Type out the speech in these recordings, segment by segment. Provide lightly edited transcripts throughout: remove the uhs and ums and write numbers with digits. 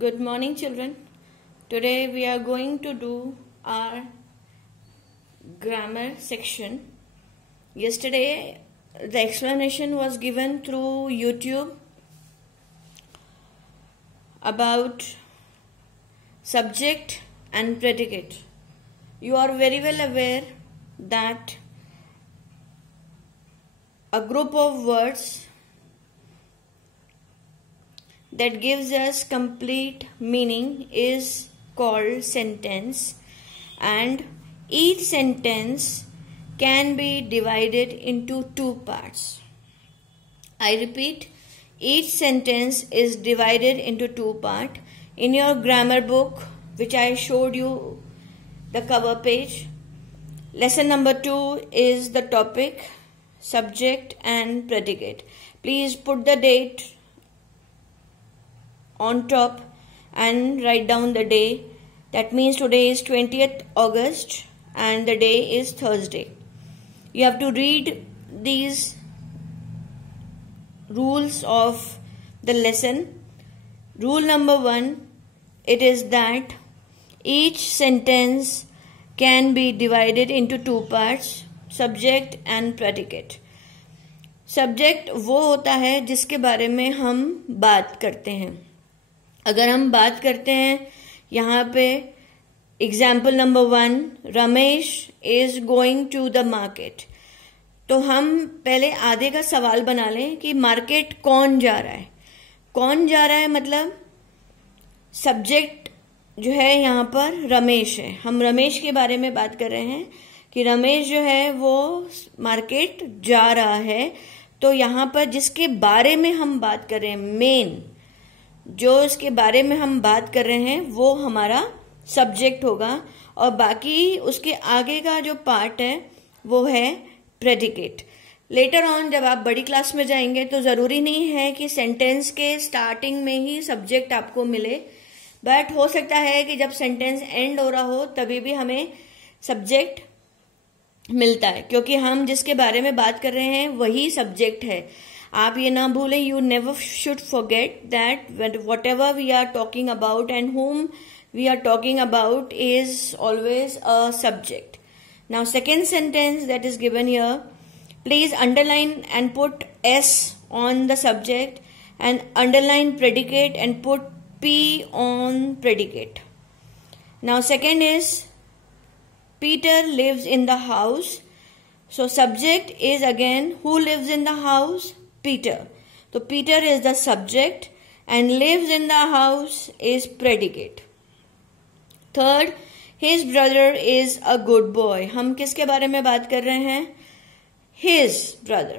Good morning, children. Today we are going to do our grammar section. Yesterday the explanation was given through YouTube about subject and predicate. You are very well aware that a group of words that gives us complete meaning is called sentence, and each sentence can be divided into two parts. I repeat, each sentence is divided into two parts. In your grammar book, which I showed you the cover page, lesson number 2 is the topic subject and predicate. Please put the date on top and write down the day. That means today is 20th August and the day is Thursday. You have to read these rules of the lesson. Rule number 1, it is that each sentence can be divided into two parts, subject and predicate. Subject वो होता है जिसके बारे में हम बात करते हैं. अगर हम बात करते हैं यहाँ पे example number 1, Ramesh is going to the market, तो हम पहले आधे का सवाल बना लें कि मार्केट कौन जा रहा है. कौन जा रहा है मतलब सब्जेक्ट जो है यहाँ पर रमेश है. हम रमेश के बारे में बात कर रहे हैं कि रमेश जो है वो मार्केट जा रहा है. तो यहाँ पर जिसके बारे में हम बात कर रहे हैं, मेन जो इसके बारे में हम बात कर रहे हैं वो हमारा सब्जेक्ट होगा, और बाकी उसके आगे का जो पार्ट है वो है प्रेडिकेट. लेटर ऑन जब आप बड़ी क्लास में जाएंगे तो जरूरी नहीं है कि सेंटेंस के स्टार्टिंग में ही सब्जेक्ट आपको मिले, बट हो सकता है कि जब सेंटेंस एंड हो रहा हो तभी भी हमें सब्जेक्ट मिलता है, क्योंकि हम जिसके बारे में बात कर रहे हैं वही सब्जेक्ट है. आप ये ना भूलें, you never should forget that whatever we are talking about and whom we are talking about is always a subject. Now second sentence that is given here, please underline and put S on the subject and underline predicate and put P on predicate. Now second is Peter lives in the house. So subject is again who lives in the house? Peter. So Peter is the subject and lives in the house is predicate. Third, his brother is a good boy. हम किसके बारे में बात कर रहे हैं? His brother.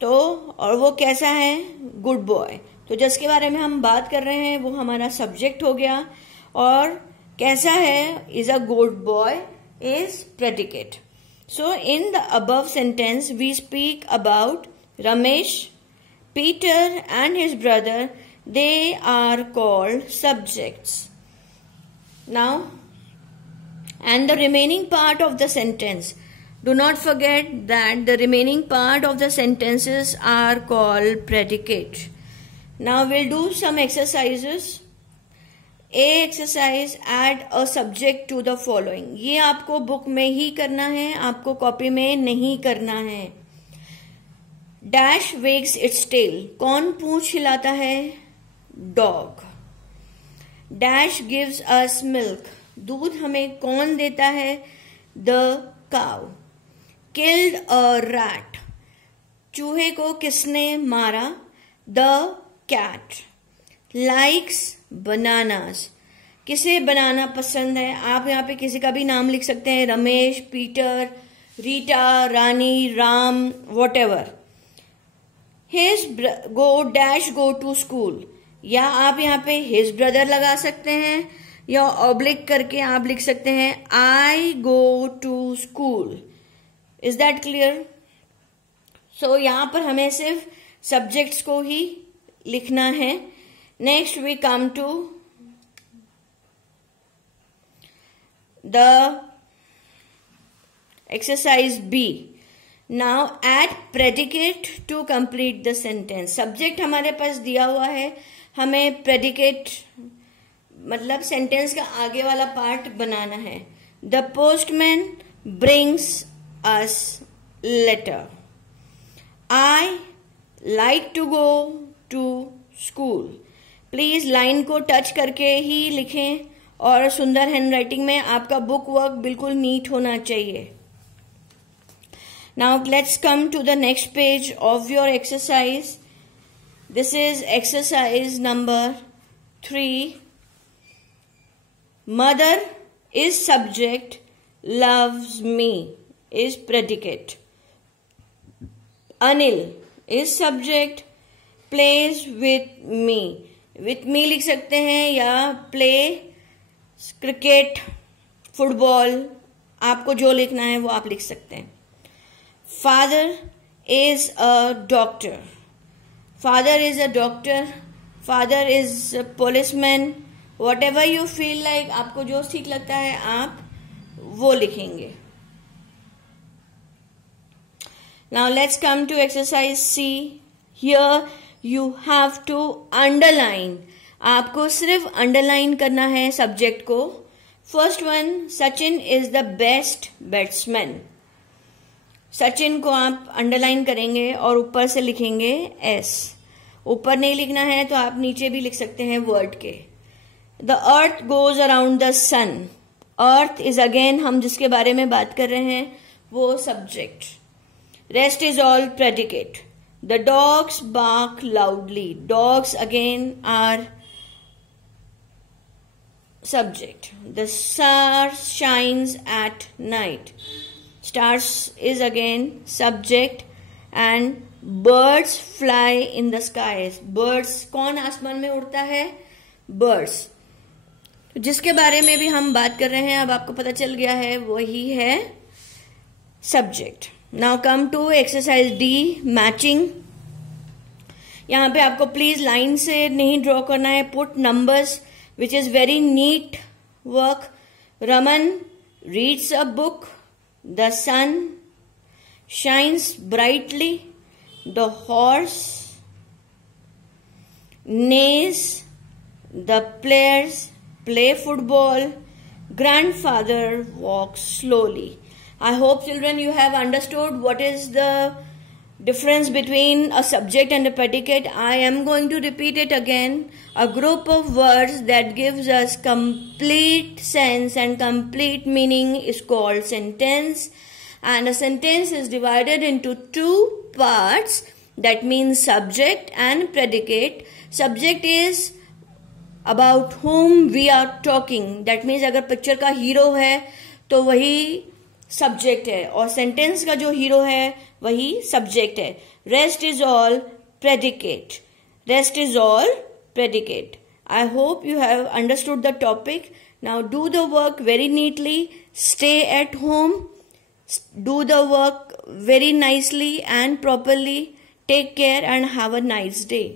तो और वो कैसा है? Good boy. तो जिसके बारे में हम बात कर रहे हैं वो हमारा सब्जेक्ट हो गया, और कैसा है is a good boy is predicate. So in the above sentence we speak about Ramesh, Peter and his brother. They are called subjects. Now, and the remaining part of the sentence, do not forget that the remaining part of the sentences are called predicate. Now we'll do some exercises. A exercise, add a subject to the following. ये आपको book में ही करना है, आपको copy में नहीं करना है. Dash wags its tail. कौन पूंछ हिलाता है? Dog. Dash gives us milk. दूध हमें कौन देता है? The cow. Killed a rat. चूहे को किसने मारा? The cat. Likes bananas. किसे बनाना पसंद है? आप यहाँ पे किसी का भी नाम लिख सकते हैं, Ramesh, Peter, Rita, Rani, Ram, whatever. His go to school. या आप यहाँ पे his brother लगा सकते हैं, या ऑब्लिक करके आप लिख सकते हैं I go to school. Is that clear? So यहाँ पर हमें सिर्फ सब्जेक्ट्स को ही लिखना है. Next we come to the exercise B. Now add predicate to complete the sentence. Subject हमारे पास दिया हुआ है, हमें predicate मतलब सेंटेंस का आगे वाला पार्ट बनाना है. The postman brings us letter. I like to go to school. Please line को टच करके ही लिखें और सुंदर हैंडराइटिंग में. आपका बुक वर्क बिल्कुल नीट होना चाहिए. Now let's come to the next page of your exercise. This is exercise number 3. Mother is subject, loves me is predicate. Anil is subject, plays with me. With me लिख सकते हैं या play, cricket, football, आपको जो लिखना है वो आप लिख सकते हैं. Father is a doctor. Father is a doctor. Father is a policeman. Whatever you feel like, आपको जो ठीक लगता है आप वो लिखेंगे. Now let's come to exercise C. Here you have to underline. आपको सिर्फ अंडरलाइन करना है सब्जेक्ट को. First one, Sachin is the best batsman. Sachin को आप अंडरलाइन करेंगे और ऊपर से लिखेंगे एस. ऊपर नहीं लिखना है तो आप नीचे भी लिख सकते हैं वर्ड के. The earth goes around the sun. Earth is again हम जिसके बारे में बात कर रहे हैं वो subject. Rest is all predicate. The dogs bark loudly. Dogs again are subject. The star shines at night. Stars is again subject and birds fly in the skies. Birds कौन आसमान में उड़ता है? Birds. जिसके बारे में भी हम बात कर रहे हैं अब आपको पता चल गया है वही है subject. Now come to exercise D, matching. यहाँ पे आपको प्लीज लाइन से नहीं ड्रॉ करना है. Put numbers which is very neat work. Raman reads a book. The sun shines brightly. The horse neighs. The players play football. Grandfather walks slowly. I hope children you have understood what is the difference between a subject and a predicate. I am going to repeat it again. A group of words that gives us complete sense and complete meaning is called sentence. And a sentence is divided into two parts. That means subject and predicate. Subject is about whom we are talking. That means अगर picture का hero है तो वही subject है और sentence का जो hero है वही सब्जेक्ट है. Rest is all predicate. Rest is all predicate. I hope you have understood the topic. Now do the work very neatly. Stay at home. Do the work very nicely and properly. Take care and have a nice day.